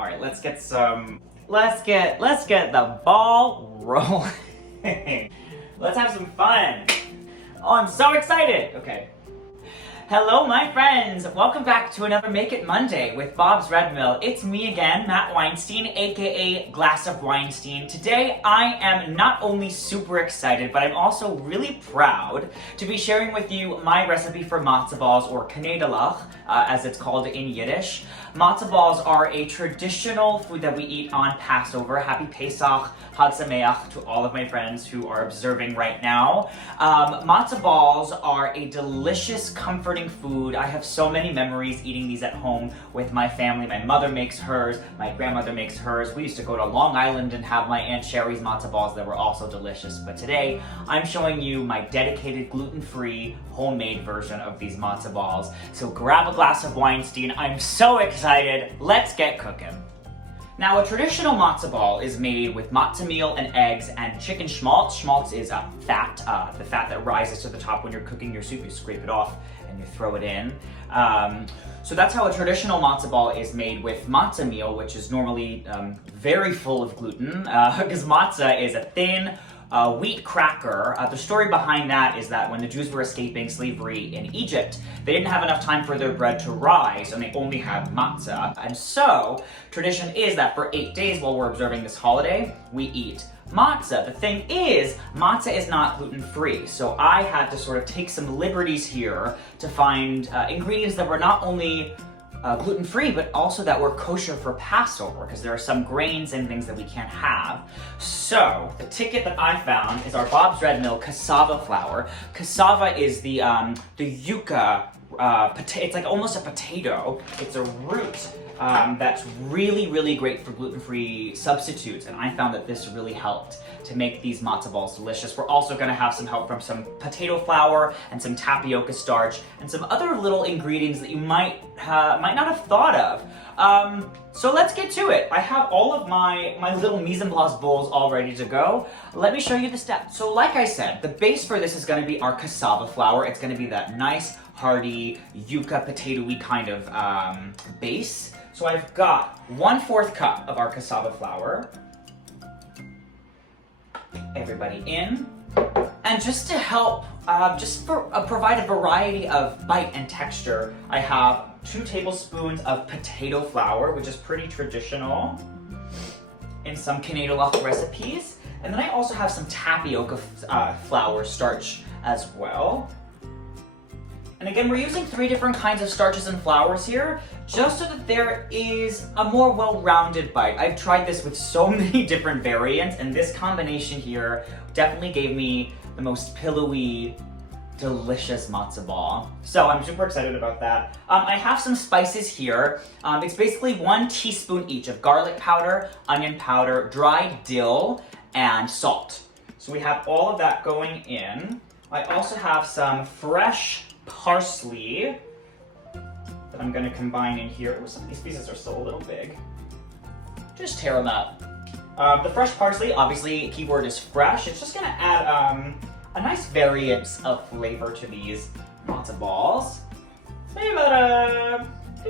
All right, let's get the ball rolling. Let's have some fun. Oh, I'm so excited. Okay. Hello, my friends. Welcome back to another Make It Monday with Bob's Red Mill. It's me again, Matt Weinstein, aka Glass of Weinstein. Today, I am not only super excited, but I'm also really proud to be sharing with you my recipe for matzo balls, or knedlach, as it's called in Yiddish. Matzo balls are a traditional food that we eat on Passover. Happy Pesach, Chag Sameach to all of my friends who are observing right now. Matzo balls are a delicious, comforting food. I have so many memories eating these at home with my family. My mother makes hers, my grandmother makes hers. We used to go to Long Island and have my Aunt Sherry's matzo balls that were also delicious. But today, I'm showing you my dedicated gluten-free homemade version of these matzo balls. So grab a glass of Weinstein. I'm so excited. Let's get cooking. Now, a traditional matzo ball is made with matzo meal and eggs and chicken schmaltz. Schmaltz is fat, the fat that rises to the top when you're cooking your soup. You scrape it off and you throw it in. So that's how a traditional matzo ball is made, with matzo meal, which is normally very full of gluten, because matzah is a thin wheat cracker. The story behind that is that when the Jews were escaping slavery in Egypt, they didn't have enough time for their bread to rise, and they only had matzah. And so, tradition is that for 8 days while we're observing this holiday, we eat matzah. The thing is, matzah is not gluten-free, so I had to sort of take some liberties here to find ingredients that were not only gluten-free, but also that were kosher for Passover, because there are some grains and things that we can't have. So, the ticket that I found is our Bob's Red Mill cassava flour. Cassava is the yucca, it's like almost a potato. It's a root that's really, really great for gluten-free substitutes, and I found that this really helped to make these matzo balls delicious. We're also going to have some help from some potato flour and some tapioca starch and some other little ingredients that you might not have thought of. So let's get to it. I have all of my little mise en place bowls all ready to go. Let me show you the steps. So like I said, the base for this is going to be our cassava flour. It's going to be that nice, hearty, yucca potato-y kind of base. So I've got 1/4 cup of our cassava flour. Everybody in. And just to help, provide a variety of bite and texture, I have 2 tablespoons of potato flour, which is pretty traditional in some knedlach recipes. And then I also have some tapioca flour starch as well. And again, we're using 3 different kinds of starches and flours here, just so that there is a more well-rounded bite. I've tried this with so many different variants, and this combination here definitely gave me the most pillowy, delicious matzo ball. So I'm super excited about that. I have some spices here. It's basically 1 teaspoon each of garlic powder, onion powder, dried dill, and salt. So we have all of that going in. I also have some fresh parsley that I'm going to combine in here. Oh, some of these pieces are still a little big. Just tear them up. The fresh parsley, obviously, keyword is fresh. It's just going to add a nice variance of flavor to these matzo balls. Maybe about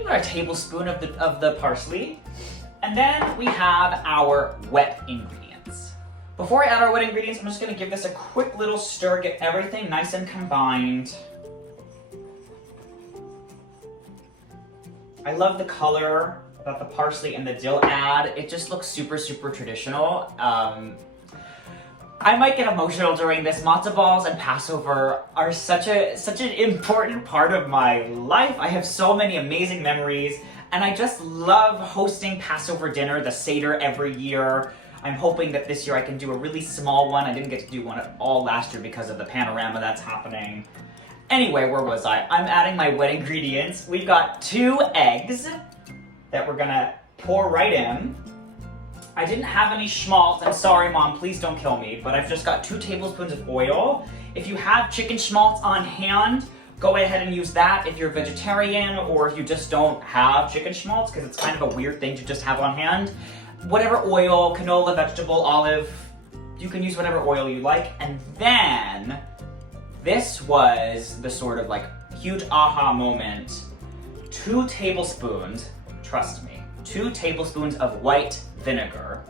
a tablespoon of the parsley. And then we have our wet ingredients. Before I add our wet ingredients, I'm just going to give this a quick little stir, get everything nice and combined. I love the color that the parsley and the dill add. It just looks super, super traditional. I might get emotional during this. Matzo balls and Passover are such an important part of my life. I have so many amazing memories, and I just love hosting Passover dinner, the Seder, every year. I'm hoping that this year I can do a really small one. I didn't get to do one at all last year because of the panorama that's happening. Anyway, where was I? I'm adding my wet ingredients. We've got 2 eggs that we're gonna pour right in. I didn't have any schmaltz. I'm sorry, Mom, please don't kill me, but I've just got 2 tablespoons of oil. If you have chicken schmaltz on hand, go ahead and use that if you're vegetarian, or if you just don't have chicken schmaltz, because it's kind of a weird thing to just have on hand. Whatever oil, canola, vegetable, olive, you can use whatever oil you like. And then this was the sort of like huge aha moment. 2 tablespoons, trust me, 2 tablespoons of white vinegar.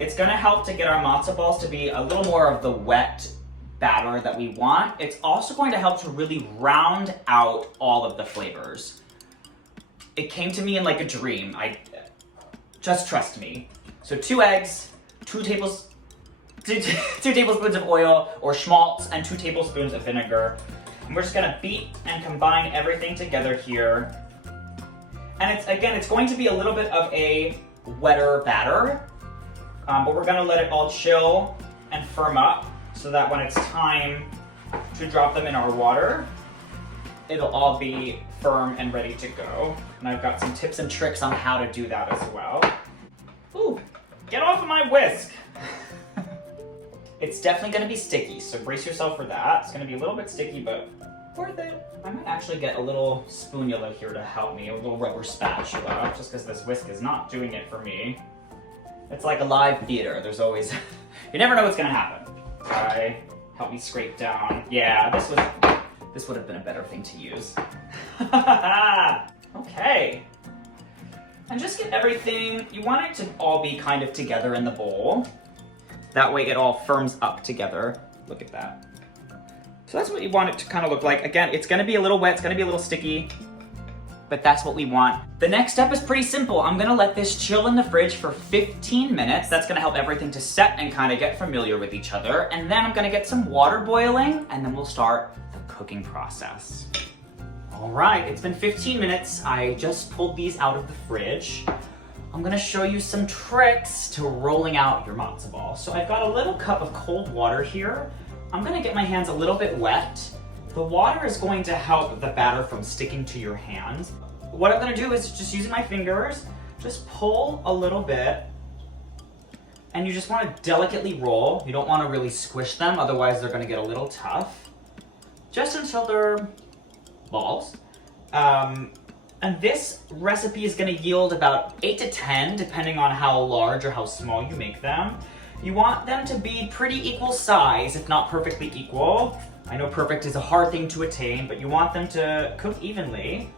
It's gonna help to get our matzo balls to be a little more of the wet batter that we want. It's also going to help to really round out all of the flavors. It came to me in like a dream. Just trust me. So 2 eggs, 2 tablespoons of oil or schmaltz, and 2 tablespoons of vinegar. And we're just gonna beat and combine everything together here. And it's going to be a little bit of a wetter batter, but we're gonna let it all chill and firm up so that when it's time to drop them in our water, it'll all be firm and ready to go. And I've got some tips and tricks on how to do that as well. Ooh, get off of my whisk. It's definitely gonna be sticky, so brace yourself for that. It's gonna be a little bit sticky, but worth it. I might actually get a little spoonula here to help me, a little rubber spatula, just because this whisk is not doing it for me. It's like a live theater. There's always, you never know what's gonna happen. Try, help me scrape down. Yeah, this would have been a better thing to use. Okay. And just get everything, you want it to all be kind of together in the bowl. That way it all firms up together. Look at that. So that's what you want it to kind of look like. Again, it's gonna be a little wet, it's gonna be a little sticky, but that's what we want. The next step is pretty simple. I'm gonna let this chill in the fridge for 15 minutes. That's gonna help everything to set and kind of get familiar with each other. And then I'm gonna get some water boiling, and then we'll start the cooking process. All right, it's been 15 minutes. I just pulled these out of the fridge. I'm gonna show you some tricks to rolling out your matzo ball. So I've got a little cup of cold water here. I'm gonna get my hands a little bit wet. The water is going to help the batter from sticking to your hands. What I'm gonna do is just using my fingers, just pull a little bit, and you just wanna delicately roll. You don't wanna really squish them, otherwise they're gonna get a little tough. Just until they're balls. And this recipe is gonna yield about 8 to 10, depending on how large or how small you make them. You want them to be pretty equal size, if not perfectly equal. I know perfect is a hard thing to attain, but you want them to cook evenly.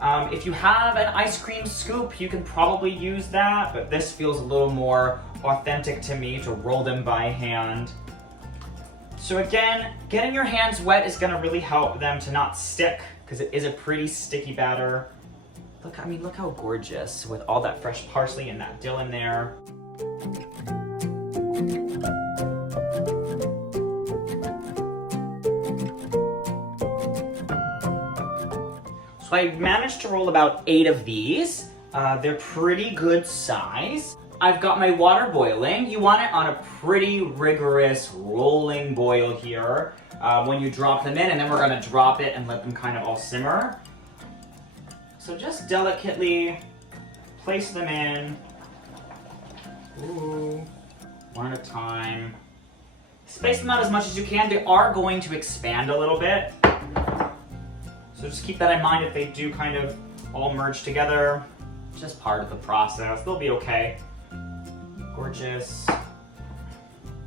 If you have an ice cream scoop, you can probably use that, but this feels a little more authentic to me to roll them by hand. So again, getting your hands wet is gonna really help them to not stick, because it is a pretty sticky batter. Look how gorgeous with all that fresh parsley and that dill in there. So I managed to roll about 8 of these. They're pretty good size. I've got my water boiling. You want it on a pretty rigorous rolling boil here when you drop them in, and then we're gonna drop it and let them kind of all simmer. So just delicately place them in. Ooh, one at a time. Space them out as much as you can. They are going to expand a little bit. So just keep that in mind if they do kind of all merge together. It's just part of the process. They'll be okay. Gorgeous.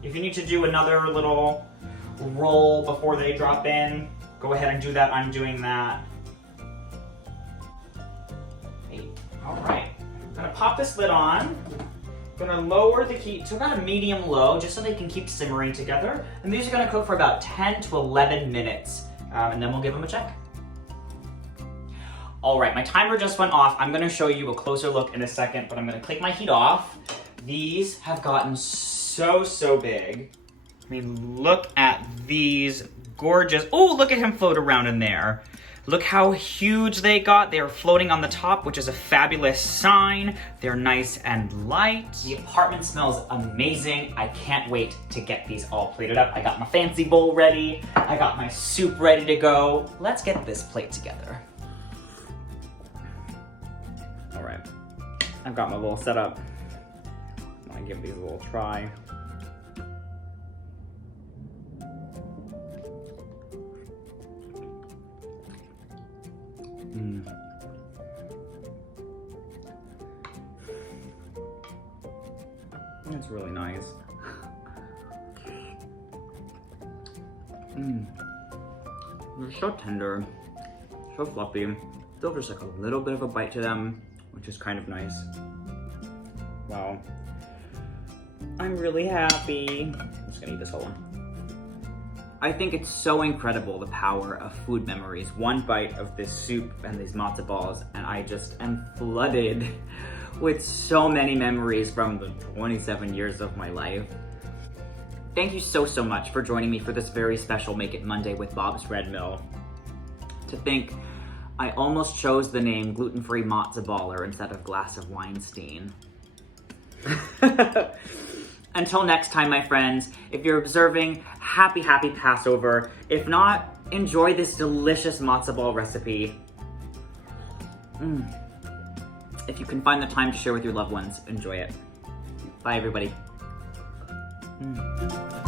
If you need to do another little roll before they drop in, go ahead and do that. I'm doing that. All right, I'm gonna pop this lid on. I'm gonna lower the heat to about a medium low, just so they can keep simmering together. And these are gonna cook for about 10 to 11 minutes, and then we'll give them a check. All right, my timer just went off. I'm gonna show you a closer look in a second, but I'm gonna click my heat off. These have gotten so big. I mean, look at these gorgeous, oh, look at him float around in there. Look how huge they got. They're floating on the top, which is a fabulous sign. They're nice and light. The apartment smells amazing. I can't wait to get these all plated up. I got my fancy bowl ready. I got my soup ready to go. Let's get this plate together. All right, I've got my little setup. I'm gonna give these a little try. It's really nice. They're so tender, so fluffy. Still just like a little bit of a bite to them, which is kind of nice. Wow. I'm really happy. I'm just gonna eat this whole one. I think it's so incredible, the power of food memories. One bite of this soup and these matzo balls, and I just am flooded with so many memories from the 27 years of my life. Thank you so much for joining me for this very special Make It Monday with Bob's Red Mill. To think, I almost chose the name gluten-free matzo baller instead of Glass of Weinstein. Until next time, my friends, if you're observing, happy Passover. If not, enjoy this delicious matzo ball recipe. If you can find the time to share with your loved ones, enjoy it. Bye, everybody. Mm.